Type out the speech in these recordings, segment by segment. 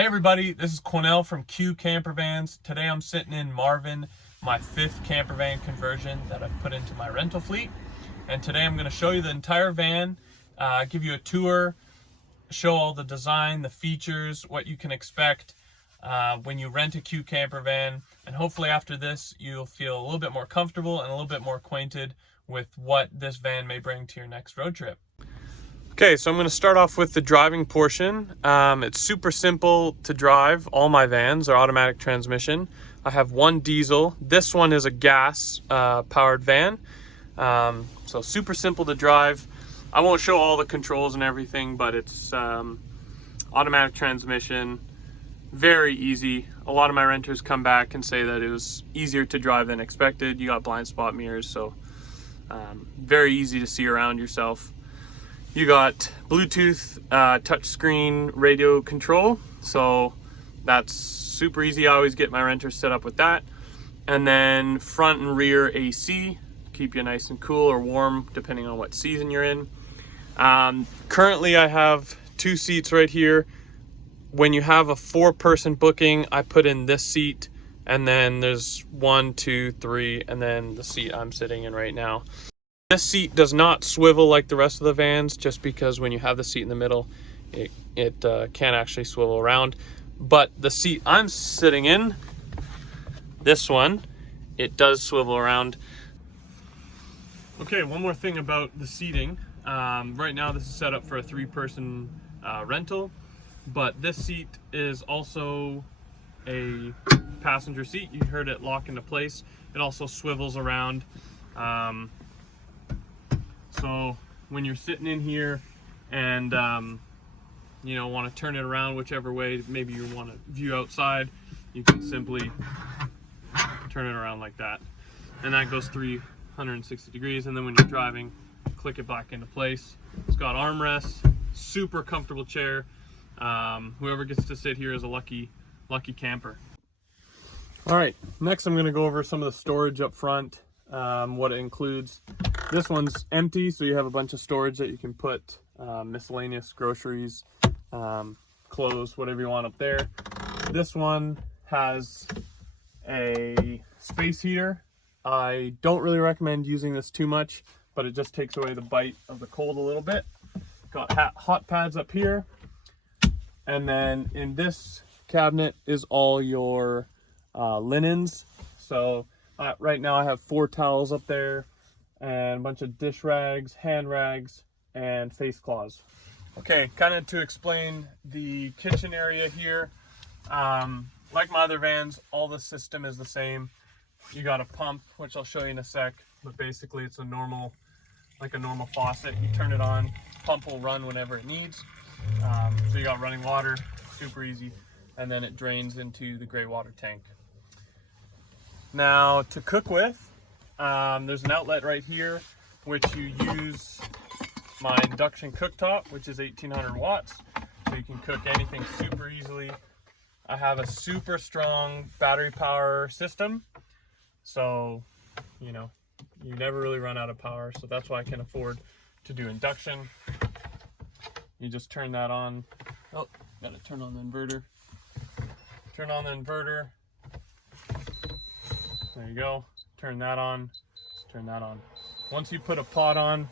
Hey everybody, this is Quinell from Q Campervans. Today I'm sitting in Marvin, my 5th campervan conversion that I've put into my rental fleet. And today I'm going to show you the entire van, give you a tour, show all the design, the features, what you can expect when you rent a Q campervan. And hopefully after this you'll feel a little bit more comfortable and a little bit more acquainted with what this van may bring to your next road trip. Okay, so I'm going to start off with the driving portion. It's super simple to drive. All my vans are automatic transmission. I have one diesel. This one is a gas powered van. So super simple to drive. I won't show all the controls and everything, but it's automatic transmission, very easy. A lot of my renters come back and say that it was easier to drive than expected. You got blind spot mirrors, so very easy to see around yourself. You got Bluetooth touchscreen radio control, so that's super easy. I always get my renters set up with that. And then front and rear AC, keep you nice and cool or warm depending on what season you're in. Currently I have 2 seats right here. When you have a 4-person booking, I put in this seat, and then there's 1, 2, 3, and then the seat I'm sitting in right now. This seat does not swivel like the rest of the vans, just because when you have the seat in the middle, it can't actually swivel around. But the seat I'm sitting in, this one, it does swivel around. Okay, one more thing about the seating. Right now this is set up for a 3-person rental, but this seat is also a passenger seat. You heard it lock into place. It also swivels around. So when you're sitting in here and you know, want to turn it around whichever way, maybe you want to view outside, you can simply turn it around like that, and that goes 360 degrees. And then when you're driving, click it back into place. It's got armrests, super comfortable chair. Whoever gets to sit here is a lucky camper. All right, next I'm going to go over some of the storage up front, what it includes. This one's empty, so you have a bunch of storage that you can put miscellaneous groceries, clothes, whatever you want up there. This one has a space heater. I don't really recommend using this too much, but it just takes away the bite of the cold a little bit. Got hot pads up here. And then in this cabinet is all your linens. So right now I have 4 towels up there, and a bunch of dish rags, hand rags, and face cloths. Okay, kind of to explain the kitchen area here. Like my other vans, all the system is the same. You got a pump, which I'll show you in a sec, but basically it's like a normal faucet. You turn it on, pump will run whenever it needs. So you got running water, super easy, and then it drains into the gray water tank. Now to cook with, there's an outlet right here, which you use my induction cooktop, which is 1800 watts, so you can cook anything super easily. I have a super strong battery power system, so you know, you never really run out of power, so that's why I can afford to do induction. You just turn that on. Oh, gotta turn on the inverter. Turn on the inverter. There you go. Turn that on. Turn that on. Once you put a pot on,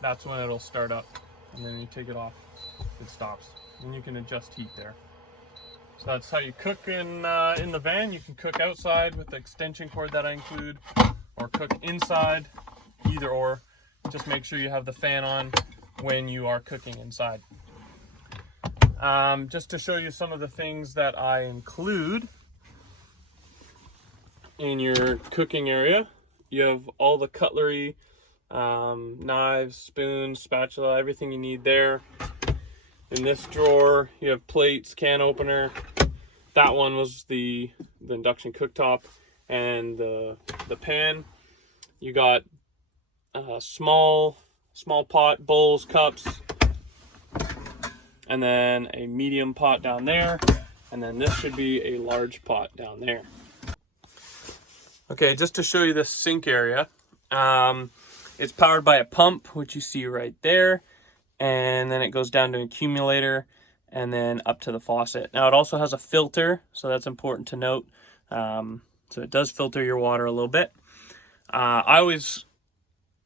that's when it'll start up. And then you take it off, it stops. And you can adjust heat there. So that's how you cook in the van. You can cook outside with the extension cord that I include, or cook inside, either or. Just make sure you have the fan on when you are cooking inside. Just to show you some of the things that I include in your cooking area, you have all the cutlery, knives, spoons, spatula, everything you need there. In this drawer you have plates, can opener. That one was the induction cooktop, and the pan. You got small pot, bowls, cups, and then a medium pot down there, and then this should be a large pot down there. Okay, just to show you this sink area, it's powered by a pump, which you see right there, and then it goes down to an accumulator, and then up to the faucet. Now it also has a filter, so that's important to note. So it does filter your water a little bit. I always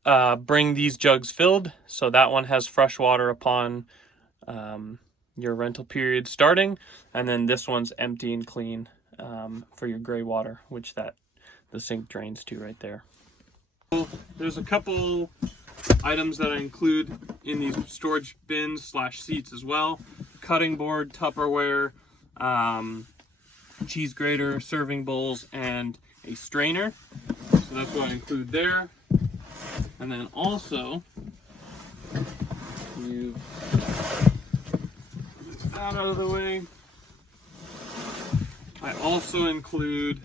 bring these jugs filled, so that one has fresh water upon your rental period starting, and then this one's empty and clean for your gray water, which the sink drains to right there. There's a couple items that I include in these storage bins / seats as well: cutting board, Tupperware, cheese grater, serving bowls, and a strainer. So that's what I include there. And then also, move that out of the way. I also include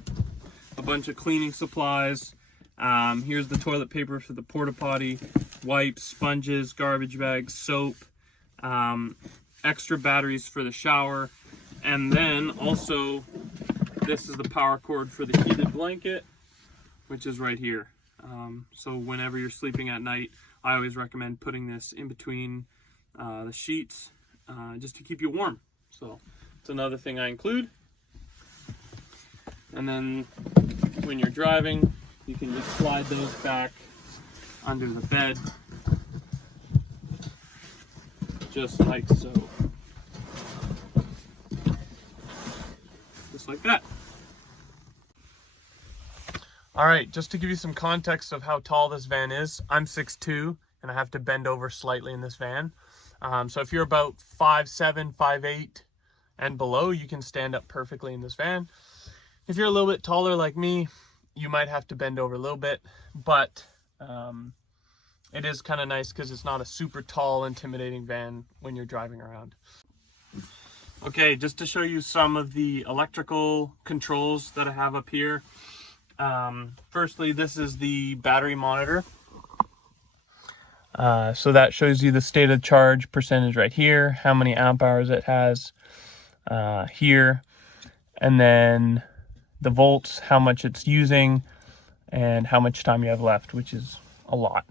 a bunch of cleaning supplies. Here's the toilet paper for the porta potty, wipes, sponges, garbage bags, soap, extra batteries for the shower, and then also this is the power cord for the heated blanket, which is right here. So whenever you're sleeping at night, I always recommend putting this in between the sheets just to keep you warm. So it's another thing I include. And then when you're driving, you can just slide those back under the bed, just like so. Just like that. All right, just to give you some context of how tall this van is, I'm 6'2", and I have to bend over slightly in this van. So if you're about 5'7", 5'8", and below, you can stand up perfectly in this van. If you're a little bit taller like me, you might have to bend over a little bit, but it is kind of nice because it's not a super tall, intimidating van when you're driving around. Okay, just to show you some of the electrical controls that I have up here. Firstly, this is the battery monitor. So that shows you the state of charge percentage right here, how many amp hours it has here, and then the volts, how much it's using, and how much time you have left, which is a lot.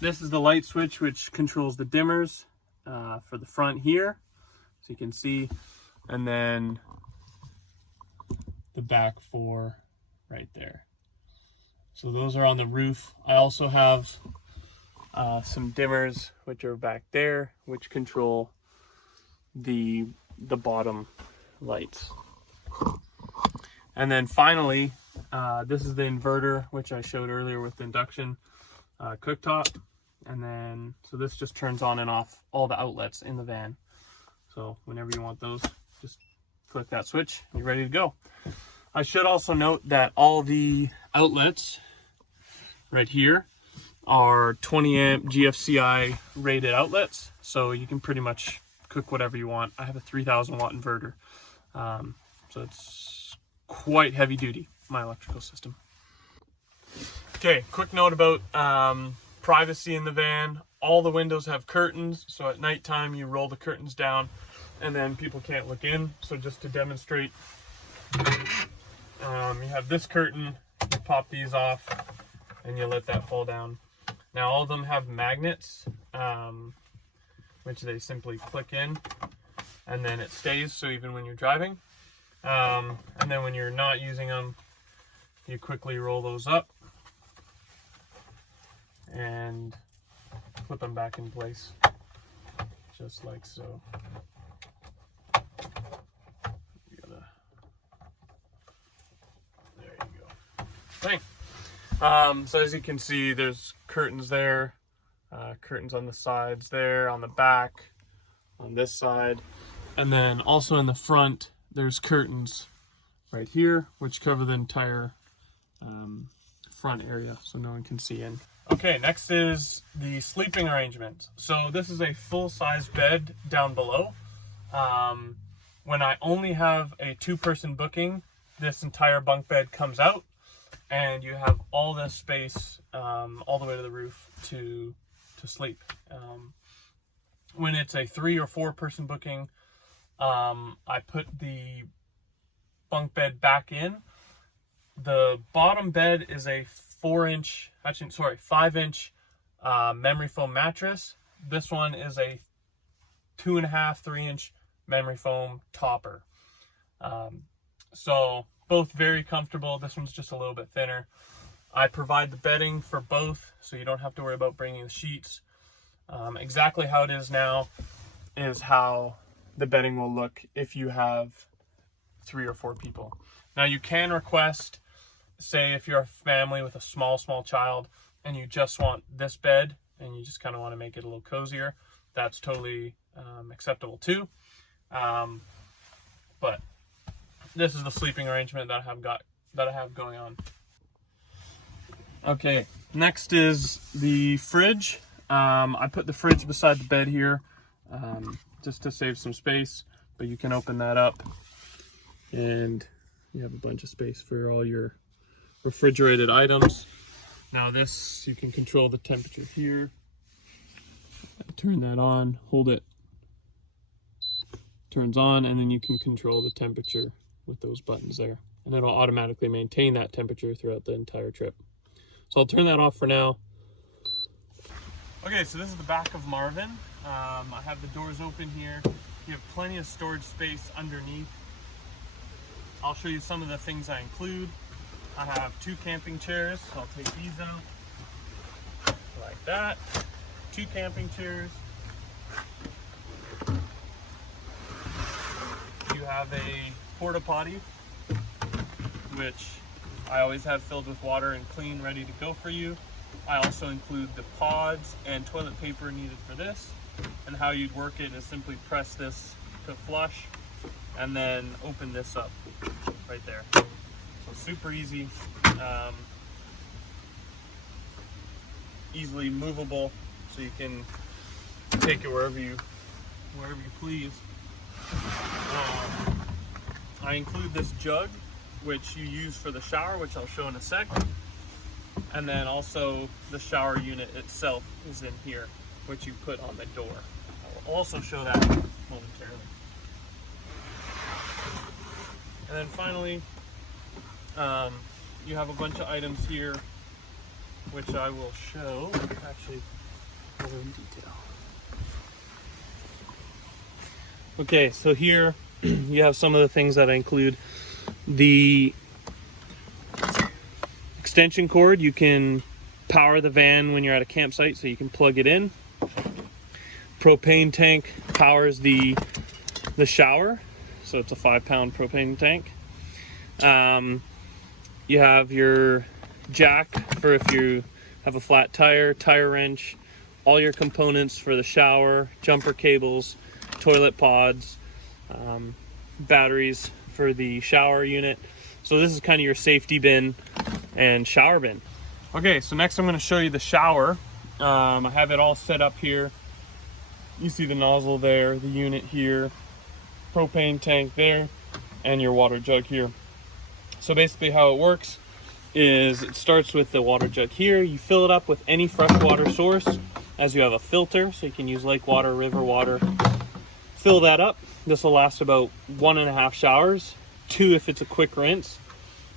This is the light switch, which controls the dimmers for the front here, so you can see, and then the back for right there. So those are on the roof. I also have some dimmers, which are back there, which control the bottom lights. And then finally, this is the inverter, which I showed earlier with the induction cooktop. And then, so this just turns on and off all the outlets in the van. So whenever you want those, just click that switch and you're ready to go. I should also note that all the outlets right here are 20 amp GFCI rated outlets. So you can pretty much cook whatever you want. I have a 3000 watt inverter. So it's quite heavy duty, my electrical system. Okay, quick note about privacy in the van. All the windows have curtains, so at nighttime you roll the curtains down and then people can't look in. So just to demonstrate, you have this curtain, you pop these off and you let that fall down. Now all of them have magnets, which they simply click in and then it stays, so even when you're driving. And then when you're not using them, you quickly roll those up and put them back in place, just like so. There you go. Bang. So as you can see, there's curtains there, curtains on the sides there, on the back, on this side, and then also in the front, there's curtains right here, which cover the entire front area, so no one can see in. Okay, next is the sleeping arrangement. So this is a full-size bed down below. When I only have a 2-person booking, this entire bunk bed comes out, and you have all this space all the way to the roof to sleep. When it's a 3 or 4-person booking, I put the bunk bed back in. The bottom bed is a 5-inch memory foam mattress. This one is a 2.5, 3-inch memory foam topper. So both very comfortable. This one's just a little bit thinner. I provide the bedding for both, so you don't have to worry about bringing the sheets. Exactly how it is now is how the bedding will look if you have 3 or 4 people. Now you can request, say if you're a family with a small child and you just want this bed and you just kind of want to make it a little cozier, that's totally acceptable too. But this is the sleeping arrangement that I have going on. Okay, next is the fridge. I put the fridge beside the bed here just to save some space, but you can open that up and you have a bunch of space for all your refrigerated items. Now this, you can control the temperature here. Turn that on, hold it, turns on, and then you can control the temperature with those buttons there. And it'll automatically maintain that temperature throughout the entire trip. So I'll turn that off for now. Okay, so this is the back of Marvin. I have the doors open here. You have plenty of storage space underneath. I'll show you some of the things I include. I have 2 camping chairs, so I'll take these out like that. 2 camping chairs. You have a porta potty, which I always have filled with water and clean, ready to go for you. I also include the pods and toilet paper needed for this. And how you'd work it is simply press this to flush and then open this up right there. So super easy, easily movable, so you can take it wherever you please. I include this jug, which you use for the shower, which I'll show in a sec. And then also the shower unit itself is in here, which you put on the door. I will also show that momentarily. And then finally, you have a bunch of items here, which I will show actually more in detail. Okay, so here you have some of the things that I include. The extension cord, you can power the van when you're at a campsite, so you can plug it in. Propane tank powers the shower, so it's a 5-pound propane tank. You have your jack for if you have a flat tire, tire wrench, all your components for the shower, jumper cables, toilet pods, batteries for the shower unit. So this is kind of your safety bin and shower bin. Okay, so next I'm going to show you the shower. I have it all set up here. You see the nozzle there, the unit here, propane tank there, and your water jug here. So basically how it works is it starts with the water jug here. You fill it up with any fresh water source, as you have a filter, so you can use lake water, river water. Fill that up. This will last about 1.5 showers, 2 if it's a quick rinse.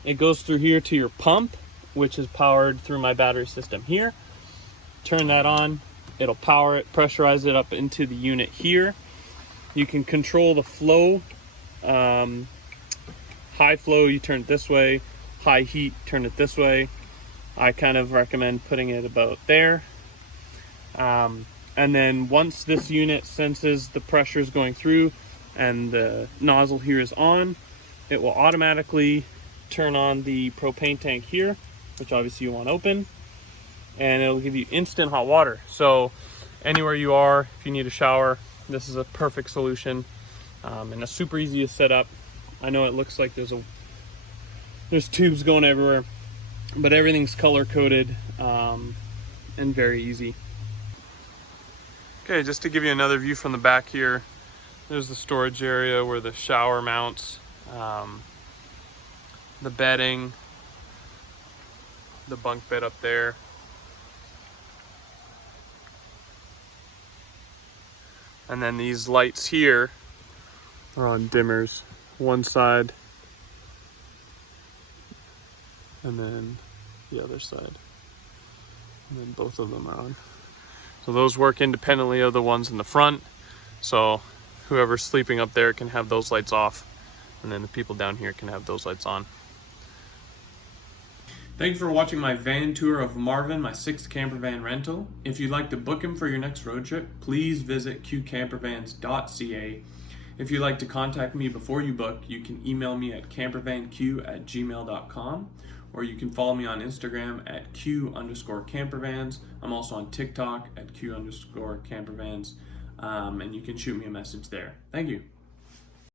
It goes through here to your pump, which is powered through my battery system here. Turn that on, it'll power it, pressurize it up into the unit here. You can control the flow. High flow, you turn it this way. High heat, turn it this way. I kind of recommend putting it about there. And then once this unit senses the pressure is going through and the nozzle here is on, it will automatically turn on the propane tank here, which obviously you want open, and it'll give you instant hot water. So anywhere you are, if you need a shower, this is a perfect solution, and it's super easy to set up. I know it looks like there's tubes going everywhere, but everything's color coded and very easy. Okay, just to give you another view from the back here, there's the storage area where the shower mounts, the bedding, the bunk bed up there. And then these lights here are on dimmers, one side and then the other side. And then both of them are on. So those work independently of the ones in the front. So whoever's sleeping up there can have those lights off, and then the people down here can have those lights on. Thank you for watching my van tour of Marvin, my 6th camper van rental. If you'd like to book him for your next road trip, please visit qcampervans.ca. If you'd like to contact me before you book, you can email me at campervanq@gmail.com, or you can follow me on Instagram at q_campervans. I'm also on TikTok at q_campervans, and you can shoot me a message there. Thank you.